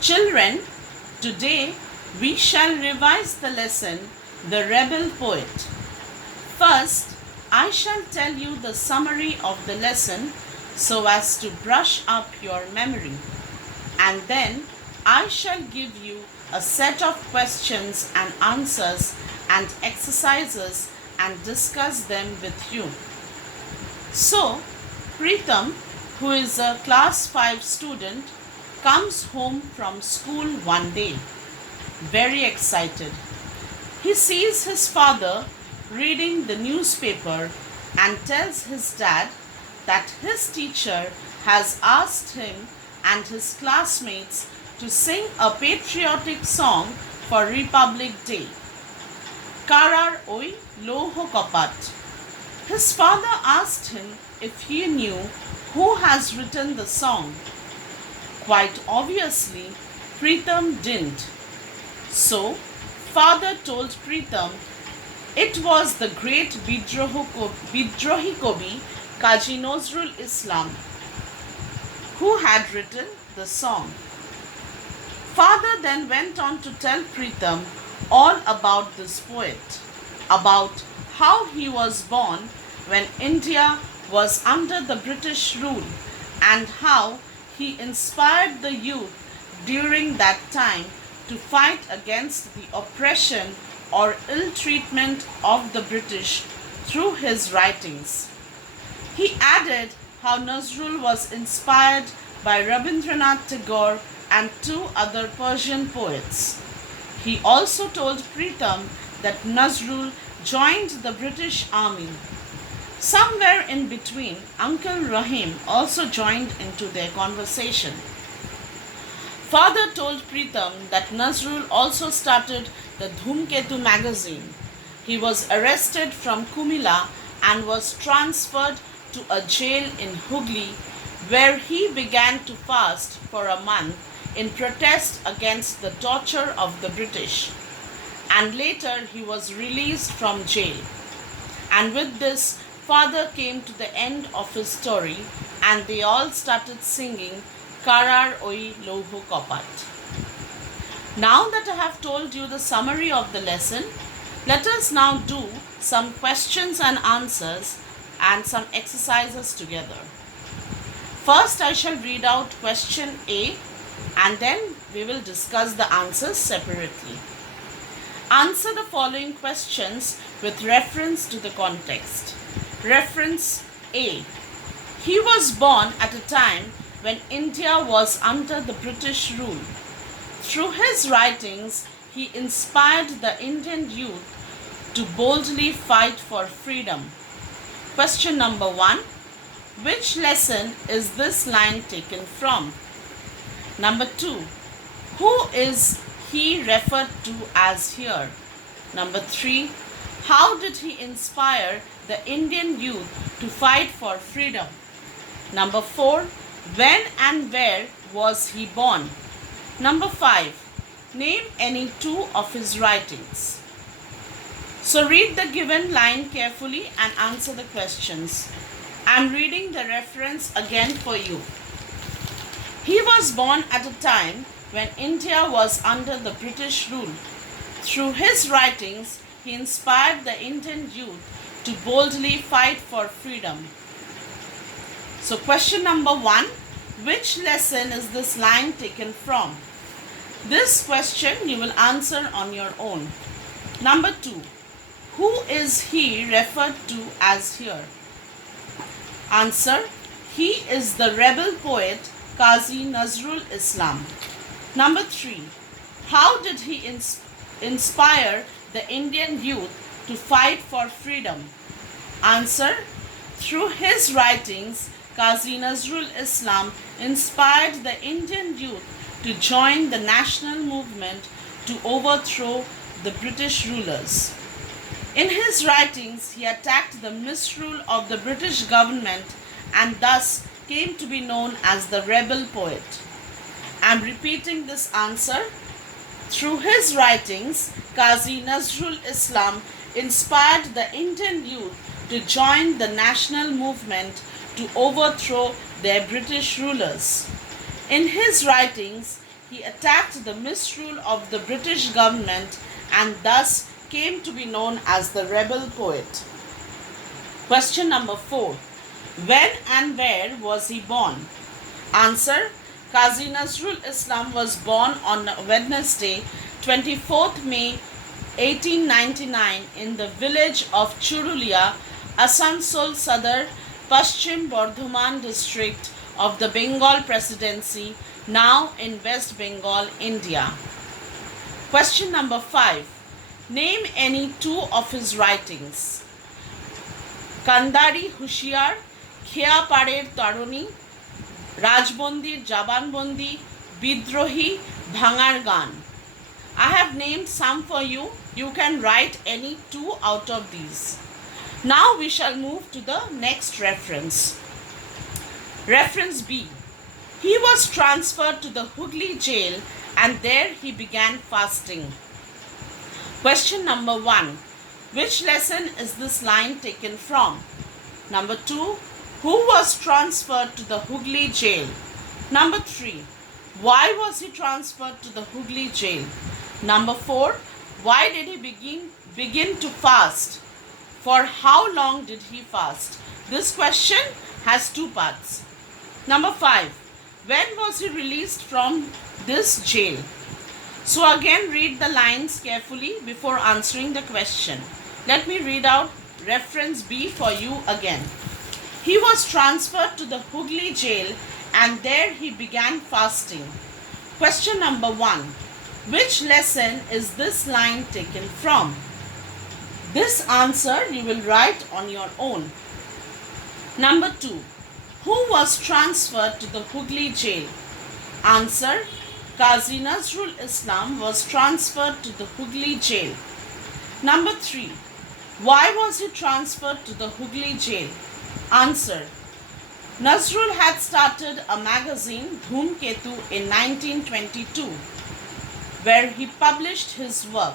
Children, today we shall revise the lesson The Rebel Poet. First, I shall tell you the summary of the lesson so as to brush up your memory, and then I shall give you a set of questions and answers and exercises and discuss them with you. So, Preetham, who is a class 5 student, comes home from school one day, very excited. He sees his father reading the newspaper and tells his dad that his teacher has asked him and his classmates to sing a patriotic song for Republic Day. Karar oi loho kapat. His father asked him if he knew who has written the song. Quite obviously, Preetham didn't. So, father told Preetham it was the great Bidrohi Kavi Kazi Nazrul Islam who had written the song. Father then went on to tell Preetham all about this poet, about how he was born when India was under the British rule and how he inspired the youth during that time to fight against the oppression or ill treatment of the British through his writings. He added how Nazrul was inspired by Rabindranath Tagore and two other Persian poets. He also told Preetham that Nazrul joined the British Army. Somewhere in between, Uncle Rahim also joined into their conversation. Father told Preetham that Nazrul also started the Dhumketu magazine. He was arrested from Kumila and was transferred to a jail in Hooghly, where he began to fast for a month in protest against the torture of the British. And later he was released from jail. And with this, father came to the end of his story and they all started singing Karar oi loho kapat. Now that I have told you the summary of the lesson, let us now do some questions and answers and some exercises together. First, I shall read out question A and then we will discuss the answers separately. Answer the following questions with reference to the context. Reference A. He was born at a time when India was under the British rule. Through his writings, he inspired the Indian youth to boldly fight for freedom. Question number 1. Which lesson is this line taken from? Number 2. Who is he referred to as here? Number 3. How did he inspire the Indian youth to fight for freedom? Number 4. When and where was he born? Number 5. Name any two of his writings. So read the given line carefully and answer the questions. I am reading the reference again for you. He was born at a time when India was under the British rule. Through his writings, he inspired the Indian youth to boldly fight for freedom. So question number 1, which lesson is this line taken from? This question you will answer on your own. Number 2, who is he referred to as here? Answer, he is the rebel poet Kazi Nazrul Islam. Number 3, how did he inspire the Indian youth to fight for freedom? Answer, through his writings, Kazi Nazrul Islam inspired the Indian youth to join the national movement to overthrow the British rulers. In his writings, he attacked the misrule of the British government and thus came to be known as the rebel poet. I am repeating this answer. Through his writings, Kazi Nazrul Islam inspired the Indian youth to join the national movement to overthrow their British rulers. In his writings, he attacked the misrule of the British government and thus came to be known as the rebel poet. Question number 4. When and where was he born? Answer. Qazi Nazrul Islam was born on Wednesday, 24th May 1899 in the village of Churulia, Asansol Sadar, Paschim Bardhaman district of the Bengal Presidency, now in West Bengal, India. Question number 5. Name any two of his writings. Kandari Hushiyar, Khea Parer Taroni, Rajbondir Jabanbandi, Bidrohi, Bhangar Gan. I have named some for you. You can write any two out of these. Now we shall move to the next reference. Reference B. He was transferred to the Hooghly jail and there he began fasting. Question number 1. Which lesson is this line taken from? Number 2. Who was transferred to the Hooghly jail? Number 3. Why was he transferred to the Hooghly jail? Number 4. Why did he begin to fast? For how long did he fast? This question has two parts. Number 5. When was he released from this jail? So again read the lines carefully before answering the question. Let me read out reference B for you again. He was transferred to the Hooghly jail and there he began fasting. Question number 1. Which lesson is this line taken from? This answer you will write on your own. Number 2. Who was transferred to the Hooghly jail? Answer. Qazi Nazrul Islam was transferred to the Hooghly jail. Number 3. Why was he transferred to the Hooghly jail? Answer. Nazrul had started a magazine, Dhoomketu, in 1922, where he published his work.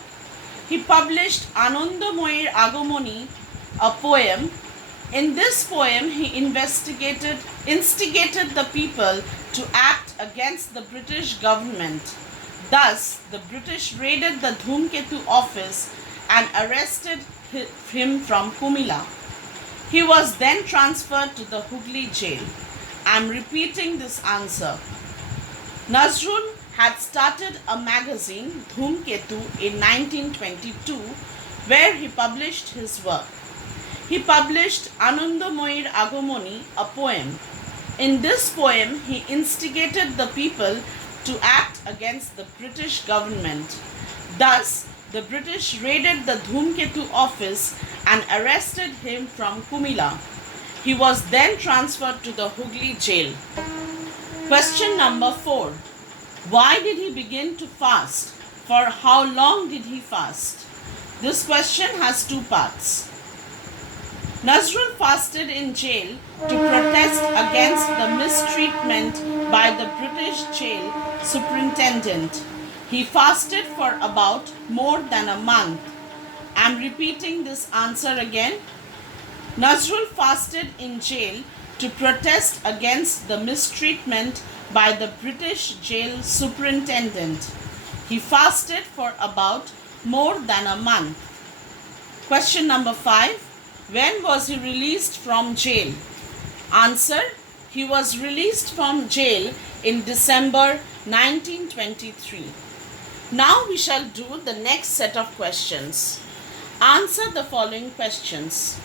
He published Anandamoyir Agomoni, a poem. In this poem, he instigated the people to act against the British government. Thus, the British raided the Dhoomketu office and arrested him from Kumila. He was then transferred to the Hooghly jail. I am repeating this answer. Nazrul had started a magazine, Dhoomketu, in 1922, where he published his work. He published Anandamoyir Agomoni, a poem. In this poem, he instigated the people to act against the British government. Thus, the British raided the Dhoomketu office and arrested him from Kumila. He was then transferred to the Hooghly jail. Question number 4. Why did he begin to fast? For how long did he fast? This question has two parts. Nazrul fasted in jail to protest against the mistreatment by the British jail superintendent. He fasted for about more than a month. I am repeating this answer again. Nazrul fasted in jail to protest against the mistreatment by the British jail superintendent. He fasted for about more than a month. Question number 5. When was he released from jail? Answer. He was released from jail in December 1923. Now we shall do the next set of questions. Answer the following questions.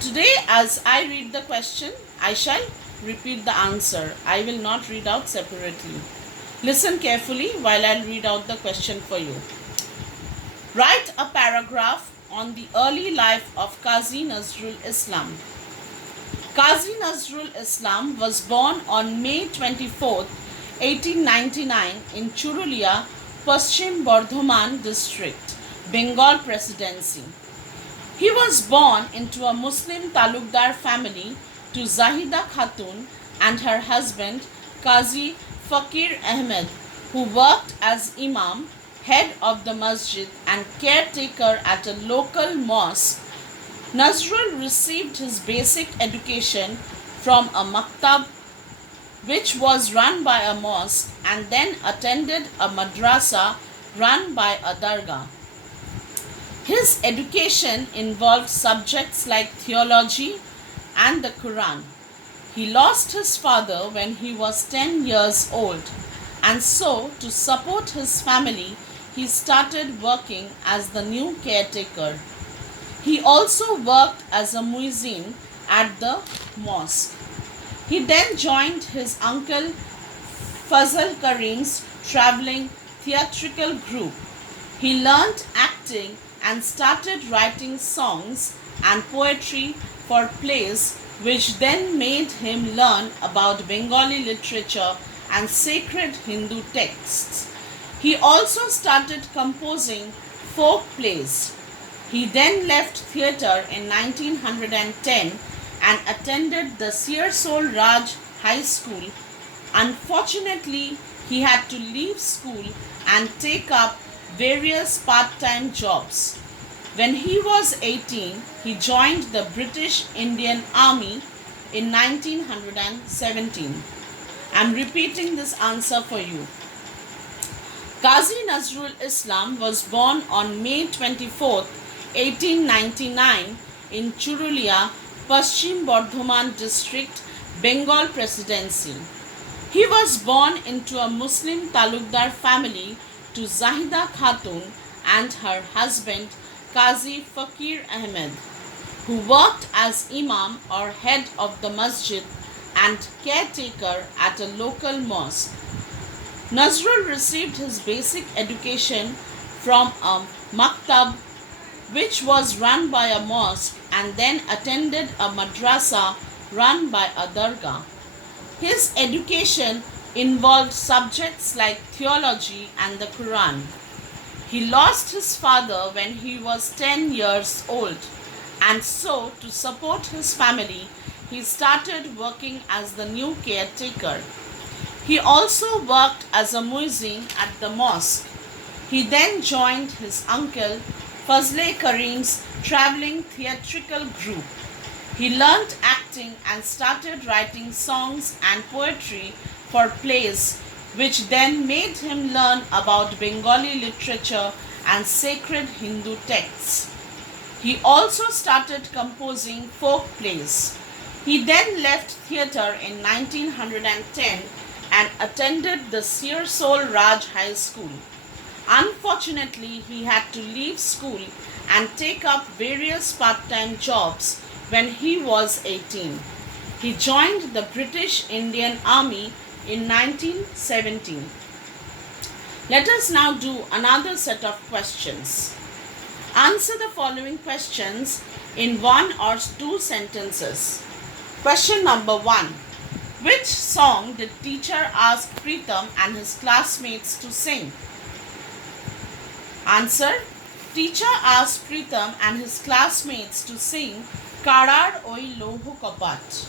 Today, as I read the question, I shall repeat the answer. I will not read out separately. Listen carefully while I read out the question for you. Write a paragraph on the early life of Qazi Nazrul Islam. Qazi Nazrul Islam was born on May 24th, 1899 in Churulia, Paschim Bardhaman district, Bengal Presidency. He was born into a Muslim Talukdar family to Zahida Khatun and her husband Qazi Fakir Ahmed, who worked as Imam, head of the masjid and caretaker at a local mosque. Nazrul received his basic education from a maktab which was run by a mosque, and then attended a madrasa run by a dargah. His education involved subjects like theology and the Quran. He lost his father when he was 10 years old, and so, to support his family, he started working as the new caretaker. He also worked as a muezzin at the mosque. He then joined his uncle Fazl Karim's traveling theatrical group. He learned acting and started writing songs and poetry for plays, which then made him learn about Bengali literature and sacred Hindu texts. He also started composing folk plays. He then left theatre in 1910 and attended the Sirsol Raj High School. Unfortunately, he had to leave school and take up various part-time jobs. When he was 18, he joined the British Indian Army in 1917. I'm repeating this answer for you. Qazi Nazrul Islam was born on May 24, 1899 in Churulia, Paschim Bardhaman district, Bengal Presidency. He was born into a Muslim Talukdar family to Zahida Khatun and her husband Qazi Fakir Ahmed, who worked as imam or head of the masjid and caretaker at a local mosque. Nazrul received his basic education from a maktab, which was run by a mosque, and then attended a madrasa run by a dargah. His education involved subjects like theology and the Quran. He lost his father when he was 10 years old, and so, to support his family, he started working as the new caretaker. He also worked as a muezzin at the mosque. He then joined his uncle Fazle Karim's traveling theatrical group. He learnt acting and started writing songs and poetry for plays, which then made him learn about Bengali literature and sacred Hindu texts. He also started composing folk plays. He then left theatre in 1910 and attended the Sirsol Raj High School. Unfortunately, he had to leave school and take up various part-time jobs when he was 18. He joined the British Indian Army in 1917. Let us now do another set of questions. Answer the following questions in one or two sentences. Question number 1. Which song did teacher ask Pritam and his classmates to sing? Answer. Teacher asked Pritam and his classmates to sing Karar Oi Lohu Kapat.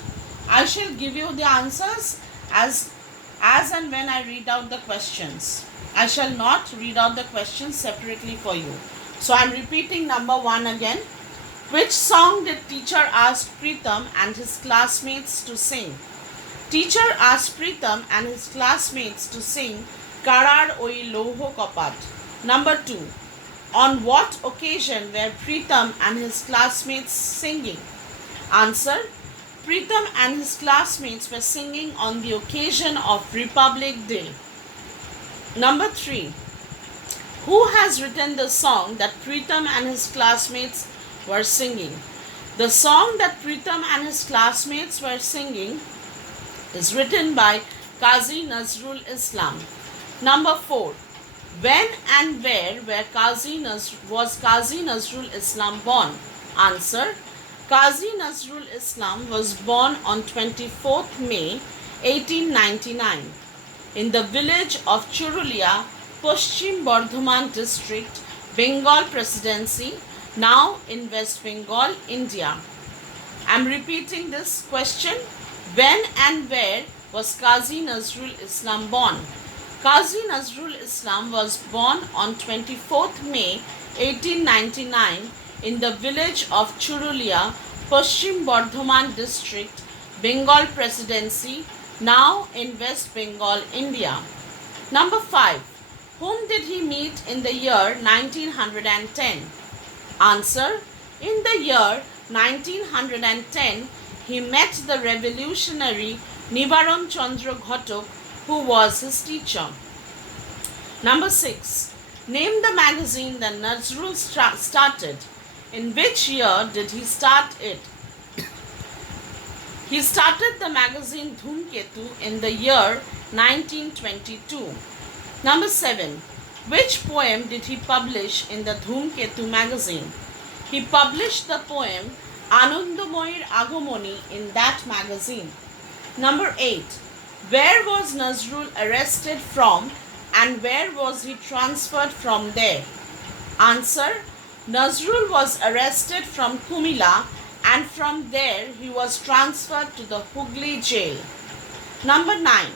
I shall give you the answers as and when I read out the questions. I shall not read out the questions separately for you. So I am repeating number 1 again. Which song did teacher ask Pritam and his classmates to sing? Teacher asked Pritam and his classmates to sing Karar Oi Loho Kapat. Number 2. On what occasion were Pritam and his classmates singing? Answer. Pritam and his classmates were singing on the occasion of Republic Day. Number 3. Who has written the song that Pritam and his classmates were singing? The song that Pritam and his classmates were singing is written by Qazi Nazrul Islam. Number 4. When and where was Qazi Nazrul Islam born? Answer. Qazi Nazrul Islam was born on 24th May 1899 in the village of Churulia, Paschim Bardhaman district, Bengal Presidency, now in West Bengal, India. I am repeating this question. When and where was Qazi Nazrul Islam born? Qazi Nazrul Islam was born on 24th May 1899 in the village of Churulia, Paschim Bardhaman district, Bengal Presidency, now in West Bengal, India. Number 5. Whom did he meet in the year 1910? Answer. In the year 1910, he met the revolutionary Nibaran Chandra Ghatak, who was his teacher. Number 6. Name the magazine that Nazrul started. In which year did he start it? He started the magazine Dhumketu in the year 1922. Number 7. Which poem did he publish in the Dhumketu magazine? He published the poem Anandamoyir Agomoni in that magazine. Number 8. Where was Nazrul arrested from and where was he transferred from there? Answer. Nazrul was arrested from Kumila and from there he was transferred to the Hooghly jail. Number 9.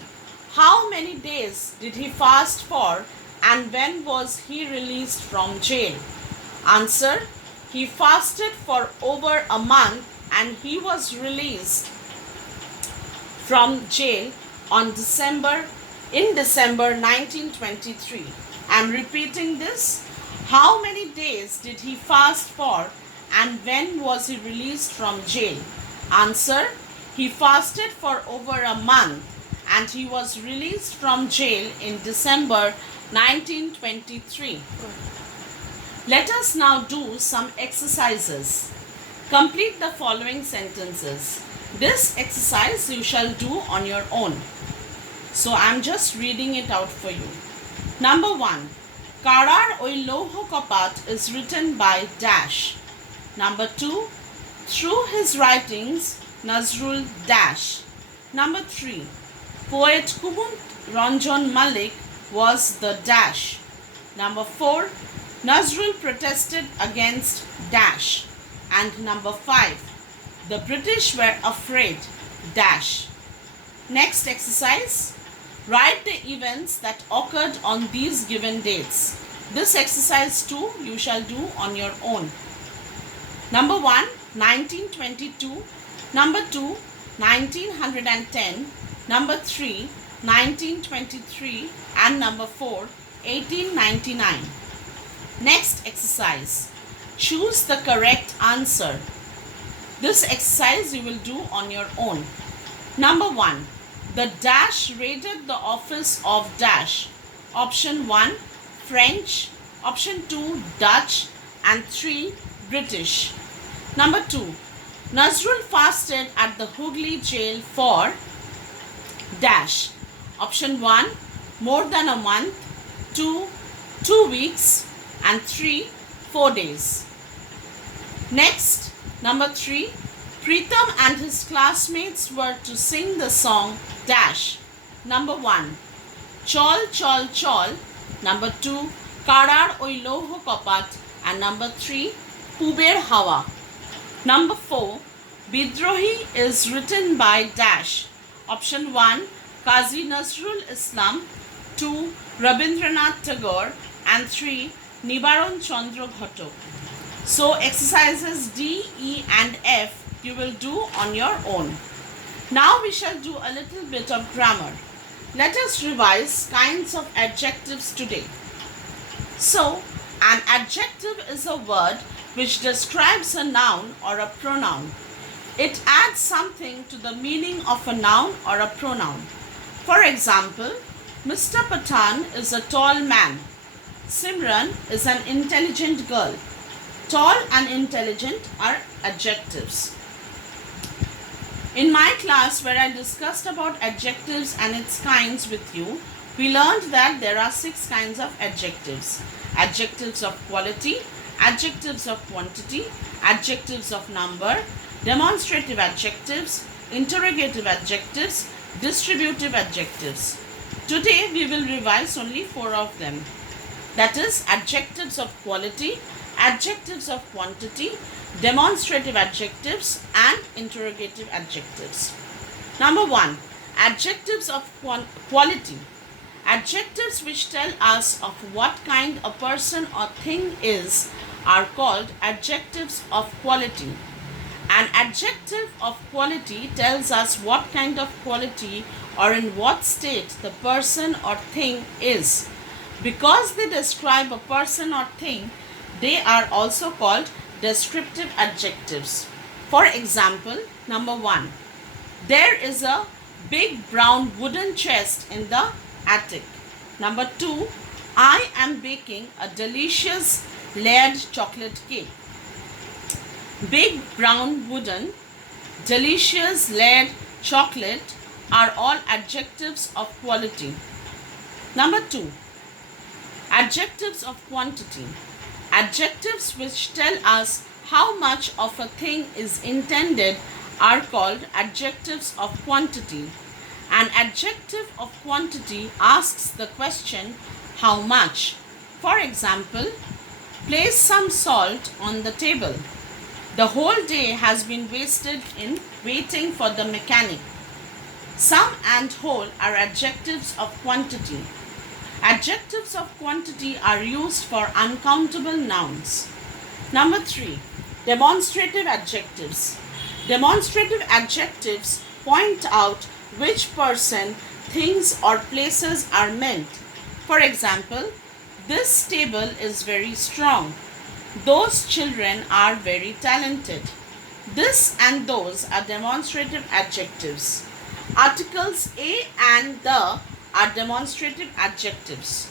How many days did he fast for and when was he released from jail? Answer. He fasted for over a month and he was released from jail in December 1923. I am repeating this. How many days did he fast for and when was he released from jail? Answer. He fasted for over a month and he was released from jail in December 1923. Let us now do some exercises. Complete the following sentences. This exercise you shall do on your own. So I am just reading it out for you. Number 1. Karar oi Loho Kapat is written by dash. Number 2. Through his writings, Nazrul dash. Number 3. Poet Kumund Ranjan Malik was the dash. Number 4. Nazrul protested against dash. And number 5. The British were afraid dash. Next exercise. Write the events that occurred on these given dates. This exercise too you shall do on your own. Number 1, 1922. Number 2, 1910. Number 3, 1923. And number 4, 1899. Next exercise. Choose the correct answer. This exercise you will do on your own. Number 1. The dash raided the office of dash. Option 1, French. Option 2, Dutch. And 3, British. Number 2. Nazrul fasted at the Hooghly jail for dash. Option 1, more than a month. 2, 2 weeks. And 3, 4 days. Next, number 3. Pritam and his classmates were to sing the song dash. Number 1. Chol Chol Chol. Number 2. Karar oi Loho Kapat. And number 3. Puber Hawa. Number 4. Bidrohi is written by dash. Option 1. Qazi Nazrul Islam. 2. Rabindranath Tagore. And 3. Nibaran Chandra Ghatak. So exercises D, E and F you will do on your own. Now we shall do a little bit of grammar. Let us revise kinds of adjectives today. So, an adjective is a word which describes a noun or a pronoun. It adds something to the meaning of a noun or a pronoun. For example, Mr. Pathan is a tall man. Simran is an intelligent girl. Tall and intelligent are adjectives. In my class where I discussed about adjectives and its kinds with you, we learned that there are 6 kinds of adjectives. Adjectives of quality, adjectives of quantity, adjectives of number, demonstrative adjectives, interrogative adjectives, distributive adjectives. Today we will revise only 4 of them. That is adjectives of quality, adjectives of quantity, demonstrative adjectives and interrogative adjectives. Number 1. Adjectives of quality. Adjectives which tell us of what kind a person or thing is are called adjectives of quality. An adjective of quality tells us what kind of quality or in what state the person or thing is. Because they describe a person or thing, they are also called descriptive adjectives. For example, number 1. There is a big brown wooden chest in the attic. Number 2. I am baking a delicious layered chocolate cake. Big brown wooden, delicious layered chocolate are all adjectives of quality. Number 2. Adjectives of quantity. Adjectives which tell us how much of a thing is intended are called adjectives of quantity. An adjective of quantity asks the question, how much? For example, place some salt on the table. The whole day has been wasted in waiting for the mechanic. Some and whole are adjectives of quantity. Adjectives of quantity are used for uncountable nouns. Number 3. Demonstrative adjectives. Demonstrative adjectives point out which person, things, or places are meant. For example, this table is very strong. Those children are very talented. This and those are demonstrative adjectives. Articles a and the are demonstrative adjectives.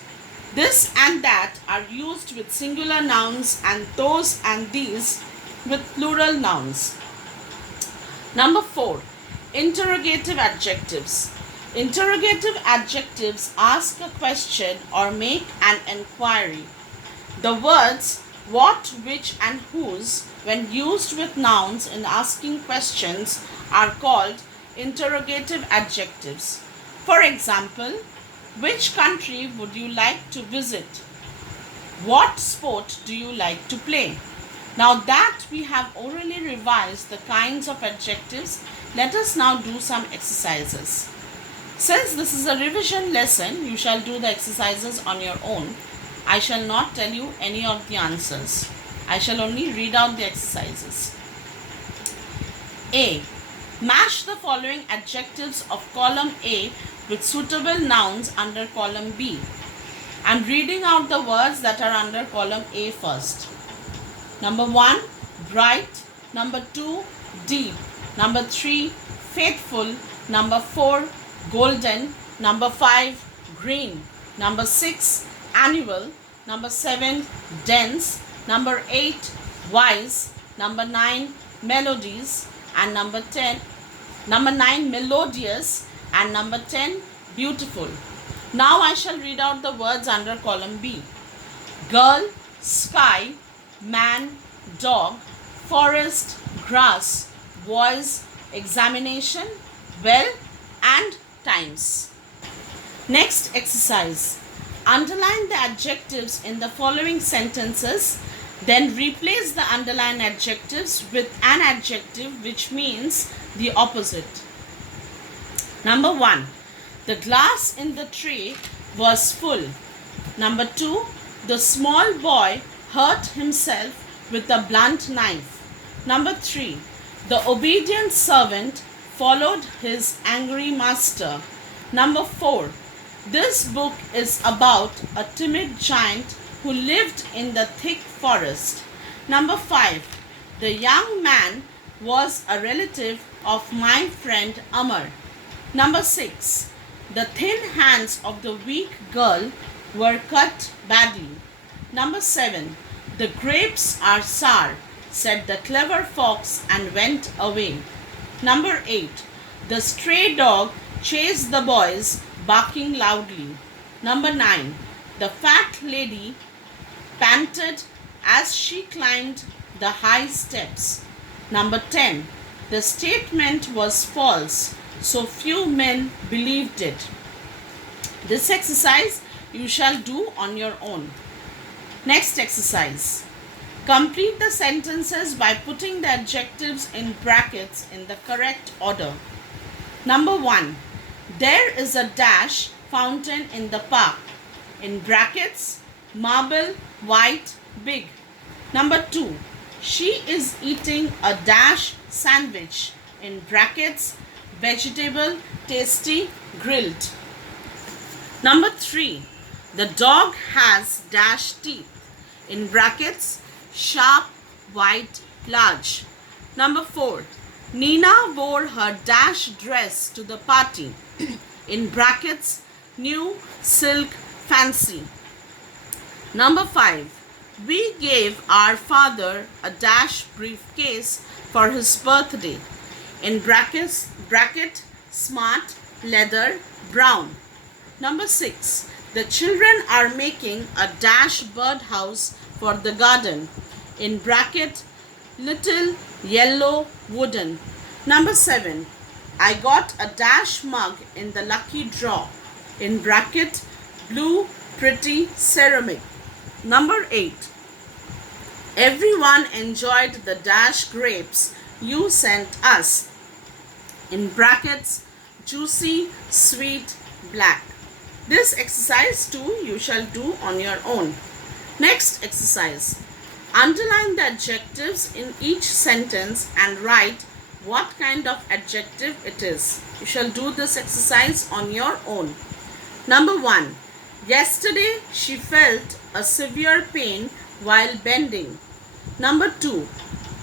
This and that are used with singular nouns and those and these with plural nouns. Number 4. Interrogative adjectives. Interrogative adjectives ask a question or make an enquiry. The words what, which, and whose, when used with nouns in asking questions, are called interrogative adjectives. For example, which country would you like to visit? What sport do you like to play? Now that we have orally revised the kinds of adjectives, let us now do some exercises. Since this is a revision lesson, you shall do the exercises on your own. I shall not tell you any of the answers. I shall only read out the exercises. A. Match the following adjectives of column A with suitable nouns under column B. I am reading out the words that are under column A first. Number 1, bright. Number 2, deep. Number 3, faithful. Number 4, golden. Number 5, green. Number 6, annual. Number 7, dense. Number 8, wise. Number 9, melodies. And number 9, melodious. And number 10, beautiful. Now I shall read out the words under column B. Girl, sky, man, dog, forest, grass, voice, examination, well, and times. Next exercise. Underline the adjectives in the following sentences, then replace the underlined adjectives with an adjective which means the opposite. Number 1. The glass in the tray was full. Number 2. The small boy hurt himself with a blunt knife. Number 3. The obedient servant followed his angry master. Number 4. This book is about a timid giant who lived in the thick forest. Number 5. The young man was a relative of my friend Amar. Number 6. The thin hands of the weak girl were cut badly. Number 7. The grapes are sour, said the clever fox and went away. Number 8. The stray dog chased the boys, barking loudly. Number 9. The fat lady panted as she climbed the high steps. Number 10. The statement was false, so few men believed it. This exercise you shall do on your own. Next exercise. Complete the sentences by putting the adjectives in brackets in the correct order. Number 1. There is a dash fountain in the park. In brackets, marble, white, big. Number 2. She is eating a dash sandwich. In brackets, vegetable, tasty, grilled. Number 3. The dog has dash teeth. In brackets, sharp, white, large. Number 4. Nina wore her dash dress to the party. In brackets, new, silk, fancy. Number 5. We gave our father a dash briefcase for his birthday. In bracket, smart, leather, brown. Number 6. The children are making a dash birdhouse for the garden. In bracket, little, yellow, wooden. Number 7. I got a dash mug in the lucky draw. In bracket, blue, pretty, ceramic. Number 8. Everyone enjoyed the dash grapes you sent us. In brackets, juicy, sweet, black. This exercise too you shall do on your own. Next exercise. Underline the adjectives in each sentence and write what kind of adjective it is. You shall do this exercise on your own. Number 1. Yesterday she felt a severe pain while bending. Number 2.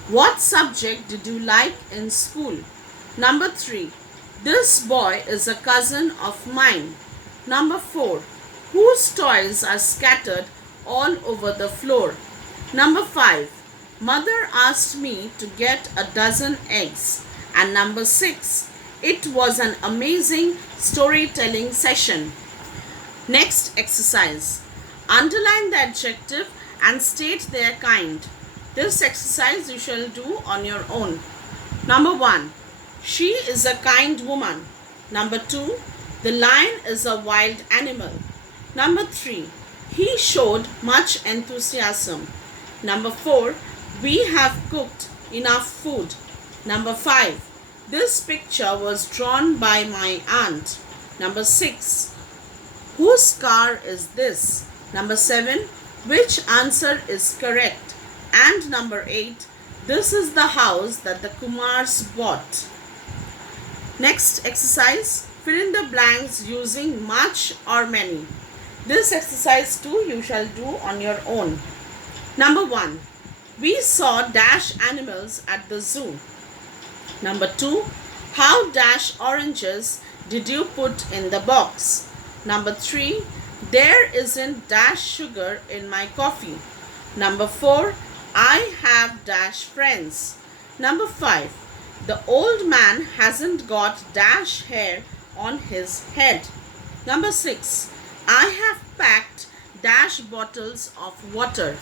What subject did you like in school? Number 3. This boy is a cousin of mine. Number 4. Whose toys are scattered all over the floor? Number 5. Mother asked me to get a dozen eggs. And number 6. It was an amazing storytelling session. Next exercise. Underline the adjective and state their kind. This exercise you shall do on your own. Number 1. She is a kind woman. Number 2. The lion is a wild animal. Number 3. He showed much enthusiasm. Number 4. We have cooked enough food. Number 5. This picture was drawn by my aunt. Number 6. Whose car is this? Number 7. Which answer is correct? And number 8. This is the house that the Kumars bought. Next exercise. Fill in the blanks using much or many. This exercise too you shall do on your own. Number 1. We saw dash animals at the zoo. Number 2. How dash oranges did you put in the box? Number 3. There isn't dash sugar in my coffee. Number 4. I have dash friends. Number 5. The old man hasn't got dash hair on his head. Number 6. I have packed dash bottles of water.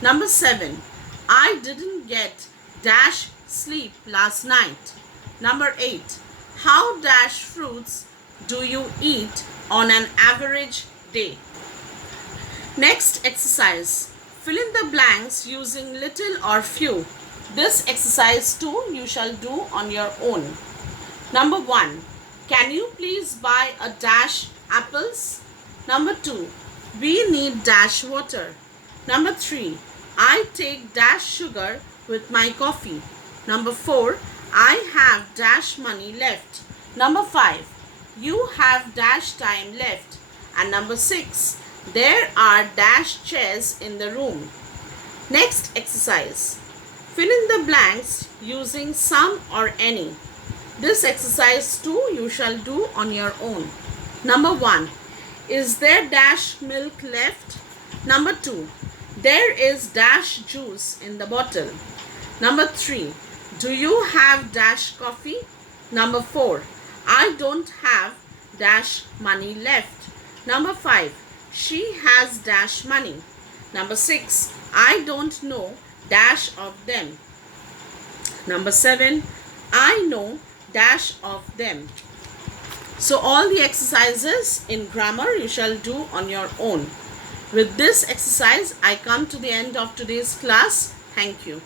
Number 7. I didn't get dash sleep last night. Number 8. How dash fruits do you eat on an average day? Next exercise. Fill in the blanks using little or few. This exercise too you shall do on your own. Number 1. Can you please buy a dash apples? Number 2. We need dash water. Number 3. I take dash sugar with my coffee. Number 4. I have dash money left. Number 5. You have dash time left. And number 6. There are dash chairs in the room. Next exercise. Fill in the blanks using some or any. This exercise too you shall do on your own. Number 1. Is there dash milk left? Number 2. There is dash juice in the bottle. Number 3. Do you have dash coffee? Number 4. I don't have dash money left. Number 5. She has dash money. Number 6. I don't know dash of them. Number 7. I know dash of them. So all the exercises in grammar you shall do on your own. With this exercise, I come to the end of today's class. Thank you.